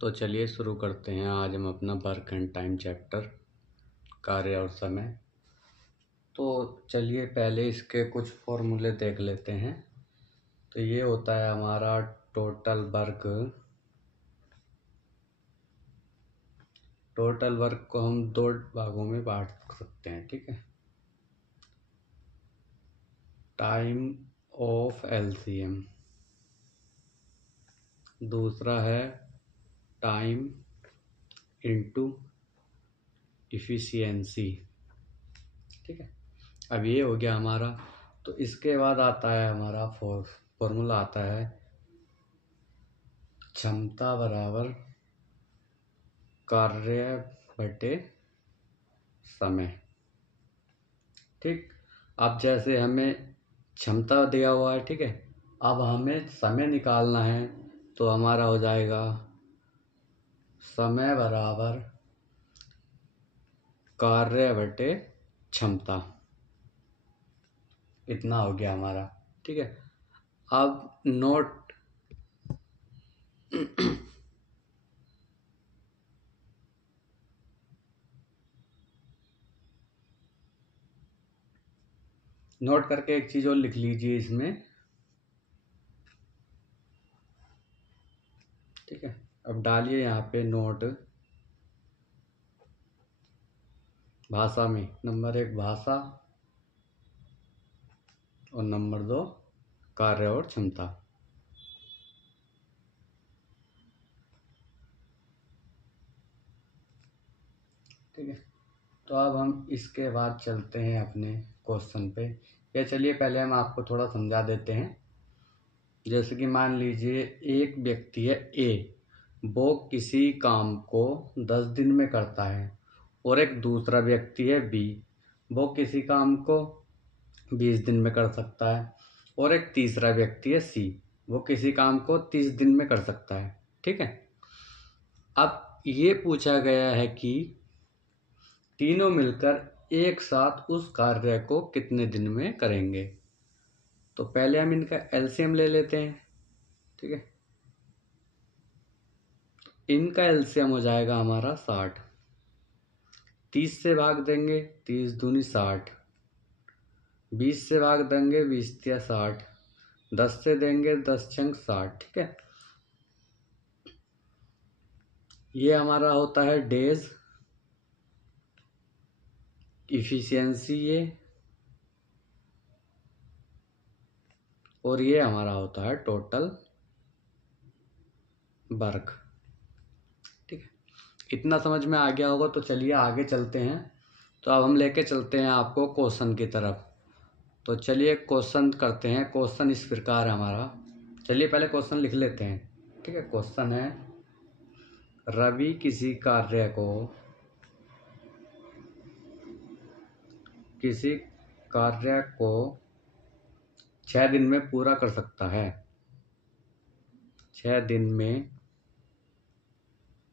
तो चलिए शुरू करते हैं। आज हम अपना वर्क एंड टाइम चैप्टर, कार्य और समय। तो चलिए पहले इसके कुछ फॉर्मूले देख लेते हैं। तो ये होता है हमारा टोटल वर्क को हम दो भागों में बांट सकते हैं, ठीक है। टाइम ऑफ एलसीएम, दूसरा है टाइम इनटू इफिशियंसी, ठीक है। अब ये हो गया हमारा। तो इसके बाद आता है हमारा फॉर्मूला आता है क्षमता बराबर कार्य बटे समय, ठीक। अब जैसे हमें क्षमता दिया हुआ है, ठीक है। अब हमें समय निकालना है, तो हमारा हो जाएगा समय बराबर कार्य बटे क्षमता। इतना हो गया हमारा, ठीक है। अब नोट करके एक चीज और लिख लीजिए इसमें, ठीक है। अब डालिए यहाँ पे नोट। भाषा में नंबर 1 भाषा और नंबर 2 कार्य और क्षमता। ठीक है। तो अब हम इसके बाद चलते हैं अपने क्वेश्चन पे। या चलिए पहले हम आपको थोड़ा समझा देते हैं। जैसे कि मान लीजिए एक व्यक्ति है ए, वो किसी काम को 10 दिन में करता है, और एक दूसरा व्यक्ति है बी, वो किसी काम को 20 दिन में कर सकता है, और एक तीसरा व्यक्ति है सी, वो किसी काम को 30 दिन में कर सकता है, ठीक है। अब ये पूछा गया है कि तीनों मिलकर एक साथ उस कार्य को कितने दिन में करेंगे। तो पहले हम इनका एलसीएम ले लेते हैं, ठीक है। इनका एलसीएम हो जाएगा हमारा 60। 30 से भाग देंगे, 30 दूनी 60। 20 से भाग देंगे, 20 तिया 60। 10 से देंगे, 10 छंग 60, ठीक है। ये हमारा होता है डेज इफिशियंसी ये, और ये हमारा होता है टोटल वर्क, ठीक है। इतना समझ में आ गया होगा। तो चलिए आगे चलते हैं। तो अब हम लेके चलते हैं आपको क्वेश्चन की तरफ। तो चलिए क्वेश्चन करते हैं। क्वेश्चन इस प्रकार है हमारा। चलिए पहले क्वेश्चन लिख लेते हैं, ठीक है। क्वेश्चन है रवि किसी कार्य को 6 दिन में पूरा कर सकता है। 6 दिन में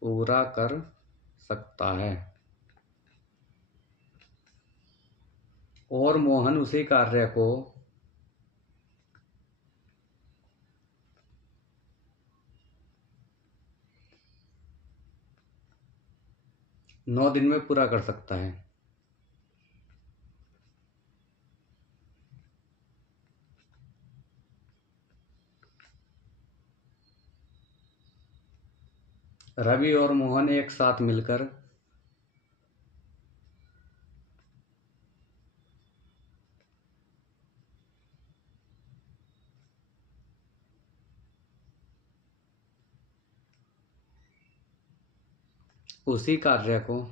पूरा कर सकता है, और मोहन उसी कार्य को 9 दिन में पूरा कर सकता है। रवि और मोहन एक साथ मिलकर उसी कार्य को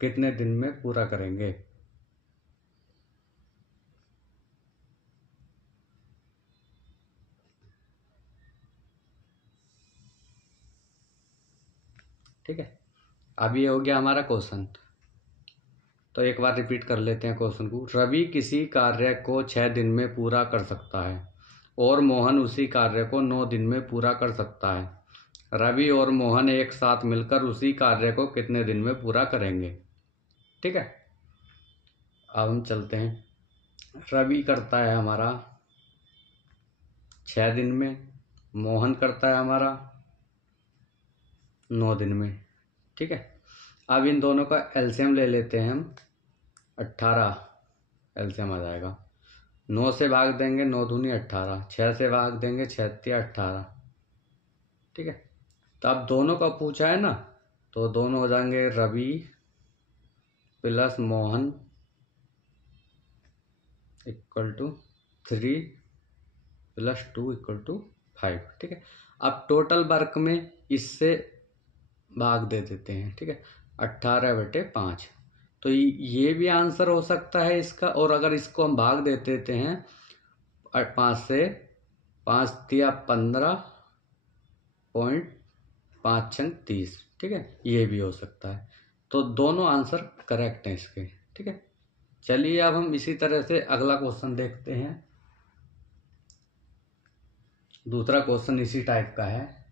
कितने दिन में पूरा करेंगे। ठीक है। अब ये हो गया हमारा क्वेश्चन। तो एक बार रिपीट कर लेते हैं क्वेश्चन को। रवि किसी कार्य को 6 दिन में पूरा कर सकता है, और मोहन उसी कार्य को 9 दिन में पूरा कर सकता है। रवि और मोहन एक साथ मिलकर उसी कार्य को कितने दिन में पूरा करेंगे, ठीक है। अब हम चलते हैं। रवि करता है हमारा 6 दिन में, मोहन करता है हमारा 9 दिन में। ठीक है, अब इन दोनों का एलसीएम ले लेते हैं हम। 18 एलसीएम आ जाएगा। 9 से भाग देंगे 9 दूनी 18, 6 से भाग देंगे 6 तिया 18। ठीक है, तो अब दोनों का पूछा है ना, तो दोनों हो जाएंगे Ravi plus Mohan equal to 3 plus 2 equal to 5। ठीक है, अब टोटल वर्क में इससे भाग दे देते हैं। ठीक है, 18/5। तो ये भी आंसर हो सकता है इसका। और अगर इसको हम भाग दे देते हैं 5 से, 5 तिया 15.5×30। ठीक है, ये भी हो सकता है। तो दोनों आंसर करेक्ट हैं इसके। ठीक है, चलिए अब हम इसी तरह से अगला क्वेश्चन देखते हैं। दूसरा क्वेश्चन इसी टाइप का है।